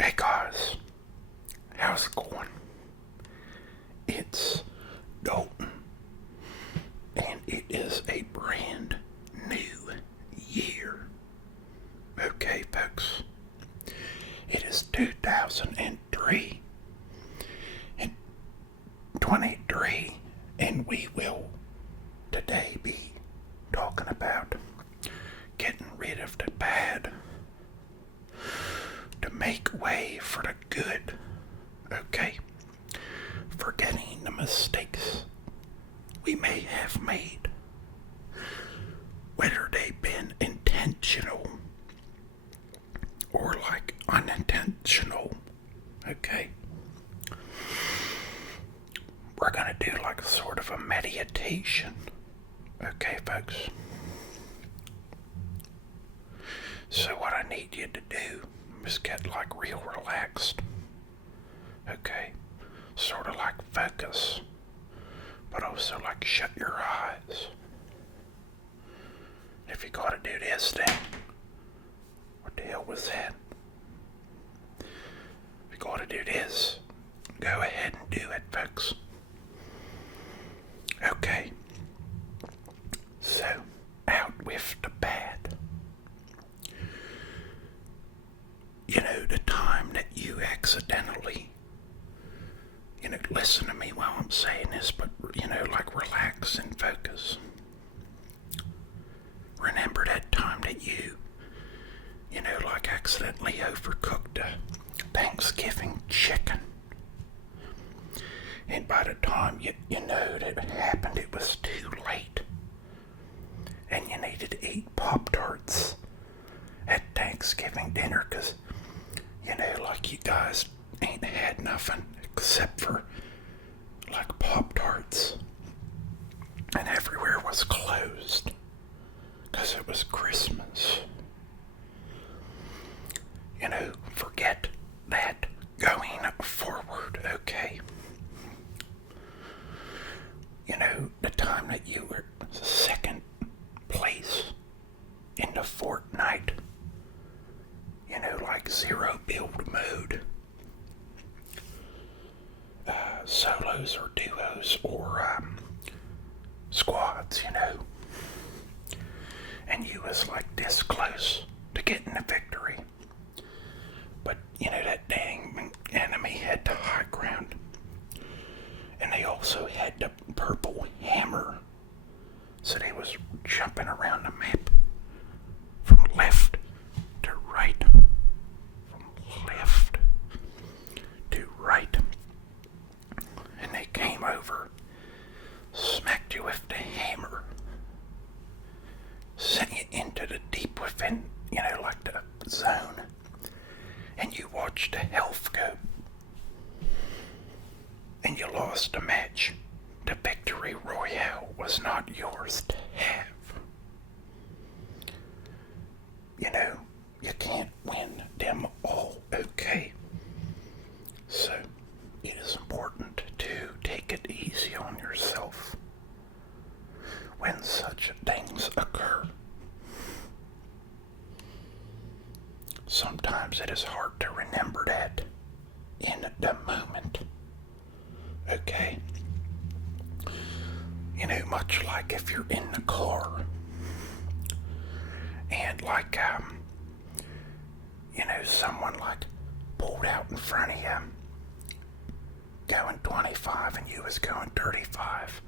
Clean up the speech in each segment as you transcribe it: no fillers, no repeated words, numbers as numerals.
Hey guys, how's it going? It's Dalton, and it is a brand new year. Okay, folks, it is 2003 and 23, and we will today be talking about getting rid of the bad to make way for the good. Okay? Forgetting the mistakes we may have made, whether they've been intentional or like unintentional. Okay? We're gonna do like sort of a meditation. Okay, folks? So what I need you to do is get like real relaxed. Okay? Sort of like focus, but also like shut your eyes. If you gotta do this thing, what the hell was that? If you gotta do this, go ahead and do it, folks. Okay. So, out with the bad. You know, the time that you accidentally, listen to me while I'm saying this, but, like relax and focus. Remember that time that you, like accidentally overcooked a Thanksgiving chicken. And by the time you know that it happened, it was too late. And you needed to eat Pop-Tarts at Thanksgiving dinner because, like you guys ain't had nothing except for like Pop-Tarts. And everywhere was closed because it was Christmas. Forget that going forward, okay? The time that you were second place in the Fortnite, like zero build mode, solos or duos or squads, and you was like this close to getting the victory. But, that dang enemy had the high ground. And they also had the purple hammer. So they was jumping around the map from left to right. From left to right. And they came over, smacked you with the hammer, sent you into the deep within, like the zone. And you watched the health go. And you lost the match. The victory royale was not yours to have. You can't win them all, okay? So, it is important to take it easy on yourself when such things occur. Sometimes it is hard to remember that in the moment. Okay? Much like if you're in the car and like, someone like pulled out in front of you going 25 and you was going 35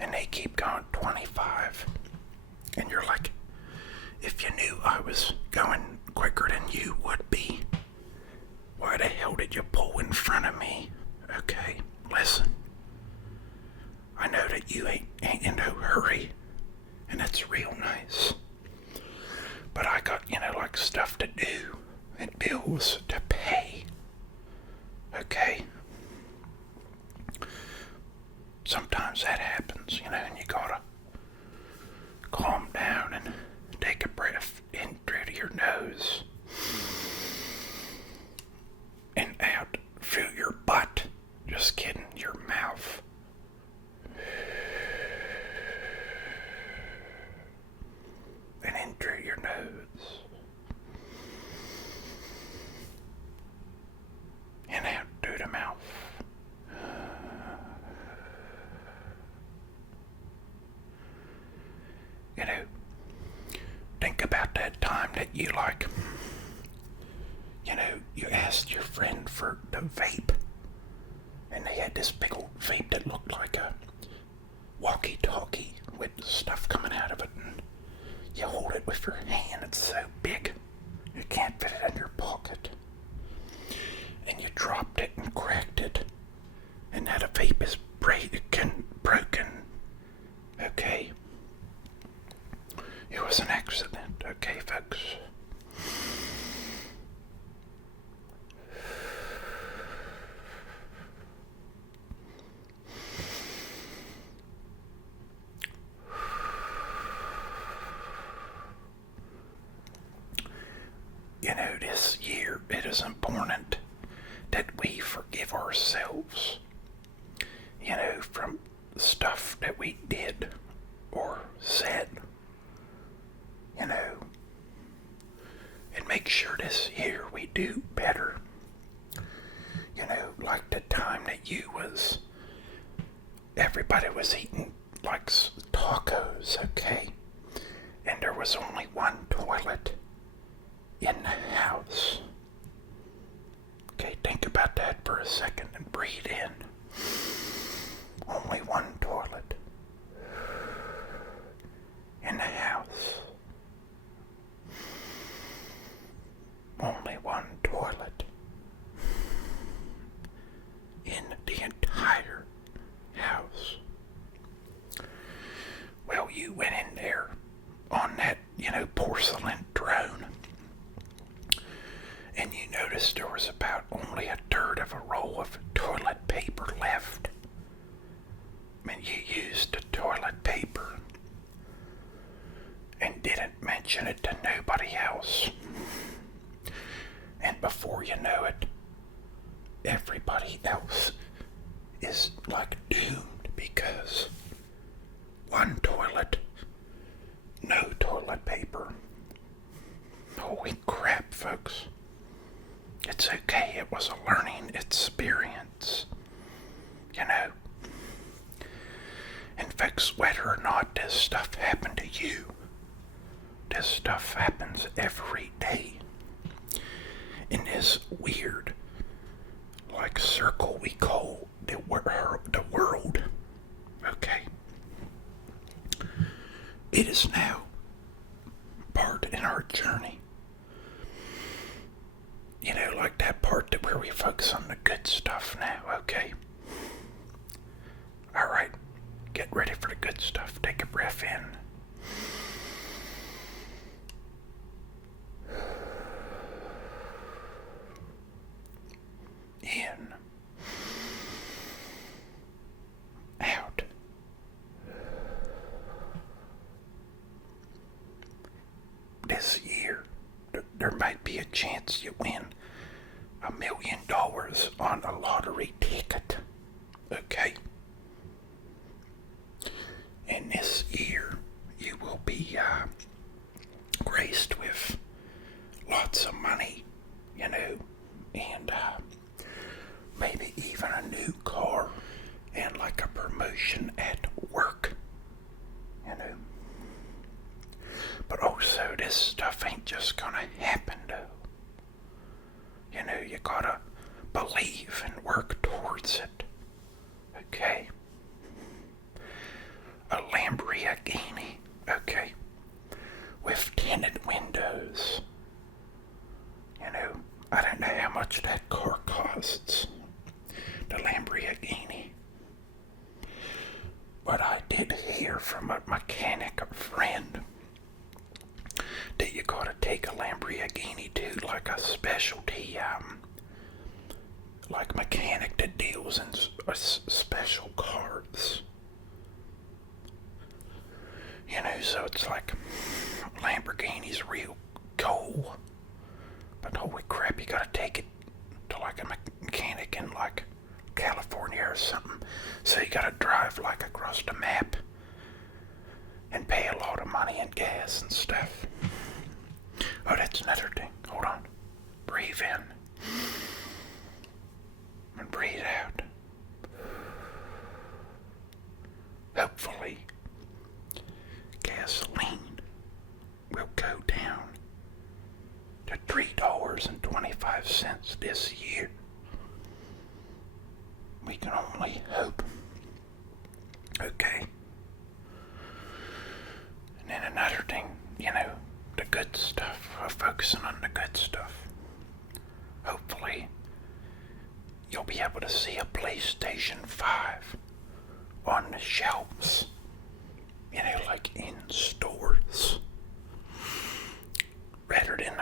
and they keep going 25 and you're like, if you knew I was going quicker than you would be, why the hell did you pull in front of me? Okay, listen. I know that you ain't in no hurry, and that's real nice. But I got, like stuff to do and bills to pay. Okay? Sometimes that happens, and you gotta calm down and take a breath in through your nose and out through your butt. Just kidding, your mouth. And in through your nose. the mouth. You know, think about that time that you you asked your friend for the vape, and they had this big old vape that looked like a walkie-talkie with stuff coming out of it, and you hold it with your hand. It's so big you can't fit it in your pocket, and you dropped it and cracked it, and now the vape is broken. Okay, it was an accident. Okay, folks. You know, this year it is important that we forgive ourselves, you know, from stuff that we did or said, you know, and make sure this year we do better. You know, like the time that everybody was eating like tacos, okay, and there was only one toilet in the house. Okay, think about that for a second and breathe in. Only one toilet in the house. Only one toilet in the entire house. Well, you went in there on that, porcelain throne, and you noticed there was about only a third of a roll of toilet paper left. And you used the toilet paper and didn't mention it to nobody else. And before you know it, everybody else is like doomed because one toilet, no toilet paper. Holy crap, folks. It's okay, it was a learning experience, you know. And folks, whether or not this stuff happened to you, this stuff happens every day in this weird, circle we call the world, okay? It is now part in our journey. You know, like that part where we focus on the good stuff now, okay? Alright, get ready for the good stuff. Take a breath in. In. Out. This year, there might be a chance you win $1 million on a lottery ticket. Okay? And this year, you will be graced with lots of money, you know, and maybe even a new car and like a promotion at work, you know. But also, this stuff ain't just gonna happen, though. You know, you gotta believe and work towards it. Okay? A Lamborghini, okay? With tinted windows. You know, I don't know how much that car costs. The Lamborghini. But I did hear from a mechanic friend that you gotta take a Lamborghini to like a specialty, like mechanic that deals in special cars. You know, so it's like Lamborghini's real cool. But holy crap, you gotta take it to like a mechanic in like California or something. So you gotta drive like across the map and pay a lot of money in gas and stuff. Oh, that's another thing. Hold on. Breathe in. And breathe 25 cents this year. We can only hope. Okay. And then another thing, the good stuff. We're focusing on the good stuff. Hopefully, you'll be able to see a PlayStation 5 on the shelves. Like in stores. Rather than,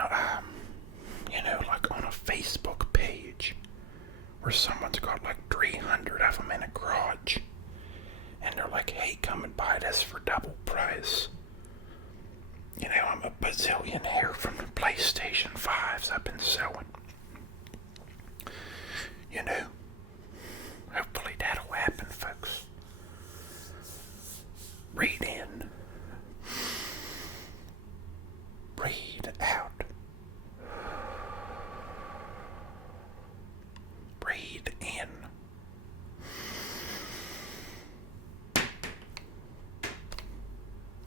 like on a Facebook page where someone's got like 300 of them in a garage. And they're like, hey, come and buy this for double price. I'm a bazillionaire from the PlayStation 5s I've been selling. Hopefully that'll happen, folks. Read in. Breathe out. Breathe in.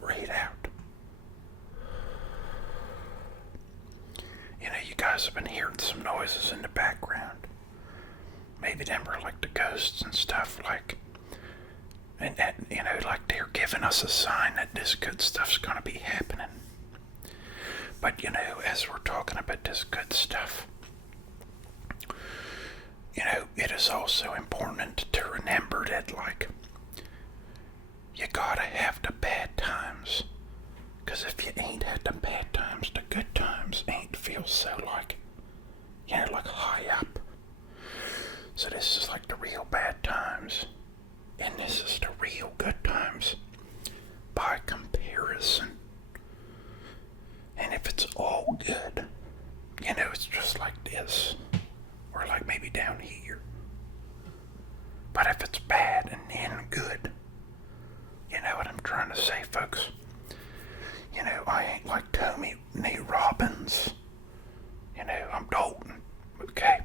Breathe out. You guys have been hearing some noises in the background. Maybe them are like the ghosts and stuff, like, and like they're giving us a sign that this good stuff's gonna be happening. But as we're talking about this good stuff, it is also important to remember that, like, you gotta have the bad times. Because if you ain't had the bad times, the good times ain't feel so like, like high up. So this is like the real bad times. And this is the real good times by comparison. And if it's all good, it's just like this. Or like maybe down here. But if it's bad and then good, you know what I'm trying to say, folks? I ain't like Tony Robbins. I'm Dalton. Okay?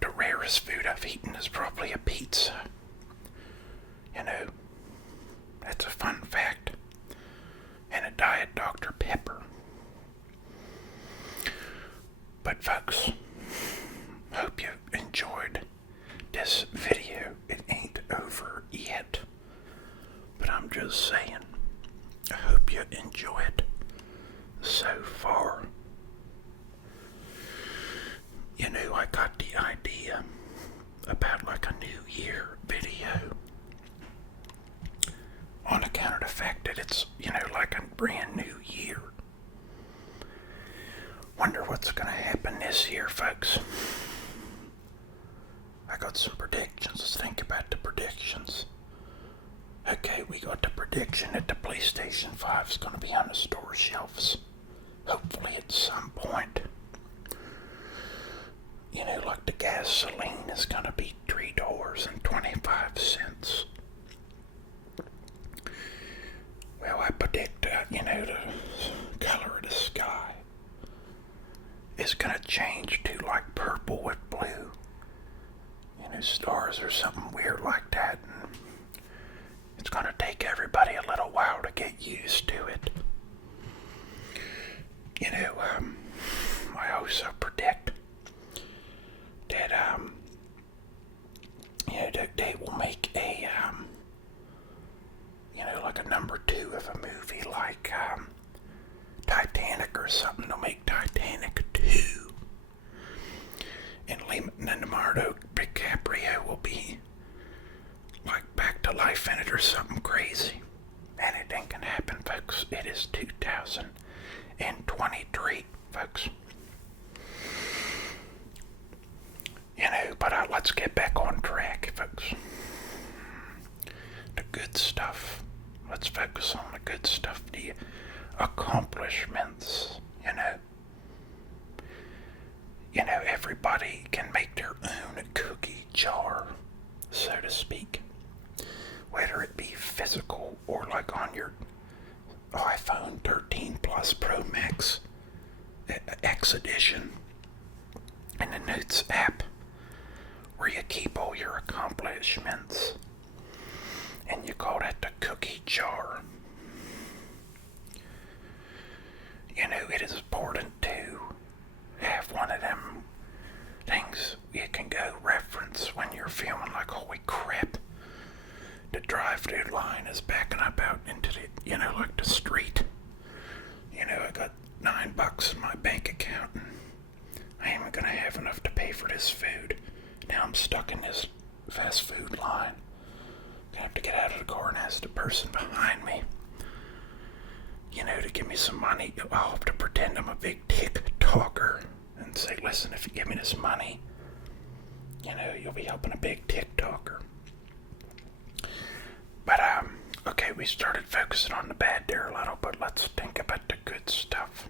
The rarest food I've eaten is probably a pizza. That's a fun fact. And a Diet Dr. Pepper. But folks, hope you enjoyed this video. It ain't over yet. But I'm just saying, I hope you enjoy it so far. I got the idea about like a New Year video on account of the fact that it's, like a brand new year. Wonder what's gonna happen this year, folks. I got some predictions. Let's think about the predictions. Okay, we got the prediction that the PlayStation 5 is gonna be on the store shelves. Hopefully at some point. Like the gasoline is gonna be $3.25. Well, I predict that, the color of the sky is gonna change to like purple with blue. Stars or something weird like that. And it's gonna take everybody a little while to get used to it. I also predict that, that they will make a, like a number 2 of a movie like, Titanic or something. They'll make Titanic 2. And Leonardo DiCaprio will be, like, back to life in it or something crazy. Anything can happen, folks. It is 2023, folks. But let's get back on track, folks. The good stuff. Let's focus on the good stuff. The accomplishments, everybody can make their own cookie jar, so to speak. Whether it be physical or like on your iPhone 13 Plus Pro Max X Edition and the Notes app, where you keep all your accomplishments, and you call that the cookie jar. drive-through line is backing up out into the, like the street. I got $9 in my bank account, and I ain't gonna have enough to pay for this food. Now I'm stuck in this fast food line. Gonna have to get out of the car and ask the person behind me, to give me some money. I'll have to pretend I'm a big TikToker and say, listen, if you give me this money, you'll be helping a big TikToker. But, okay, we started focusing on the bad there a little, but let's think about the good stuff.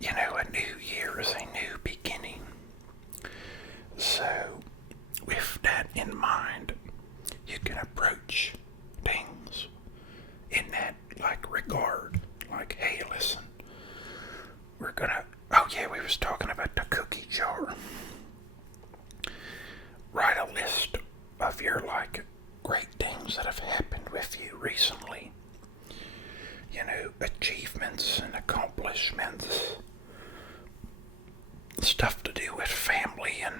A new year is a new beginning. So, with that in mind, you can approach things in that, regard. Like, hey, listen, we was talking about the cookie jar. Write a list of your, great things that have happened with you recently. Achievements and accomplishments. Stuff to do with family and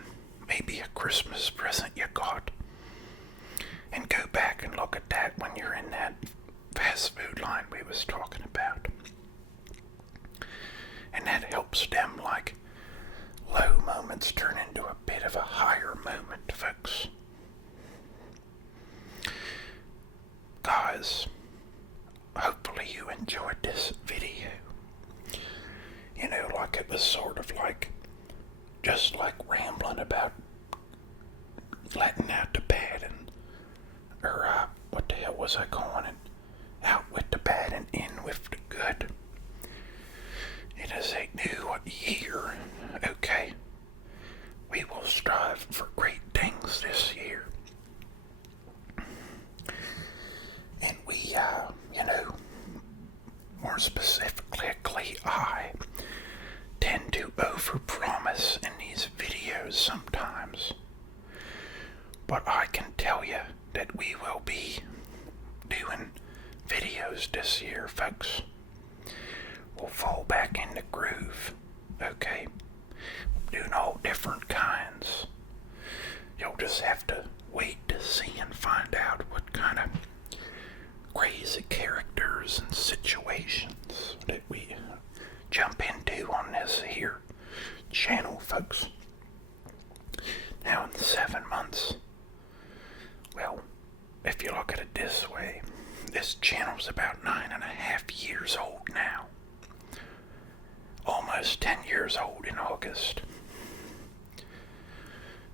maybe a Christmas present you got. And go back and look at that when you're in that fast food line we was talking about. And that helps them, low moments turn into a bit of a higher moment, folks. Guys, hopefully you enjoyed this video. It was sort of just rambling about letting out the bad what the hell was I calling it? Out with the bad and in with the good. It is a new year, okay? We will strive for great things this year. And we, more specifically, I tend to overpromise in these videos sometimes. But I can tell you that we will be doing videos this year, folks. We'll fall back in the groove, okay? Doing all different kinds. You'll just have to wait to see and find out what kind of crazy characters and situations that we jump into on this here channel, folks. Now in 7 months, well, if you look at it this way, this channel's about 9.5 years old now. Almost 10 years old in August.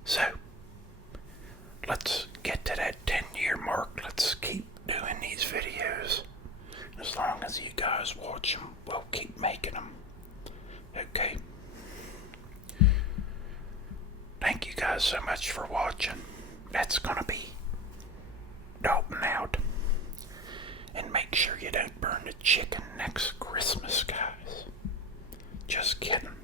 So, let's get to that 10-year mark. Let's keep doing these videos. As long as you guys watch them, we'll keep making them. Okay? Thank you guys so much for watching. That's gonna be Dalton out. And make sure you don't burn the chicken next Christmas, guys. Just kidding.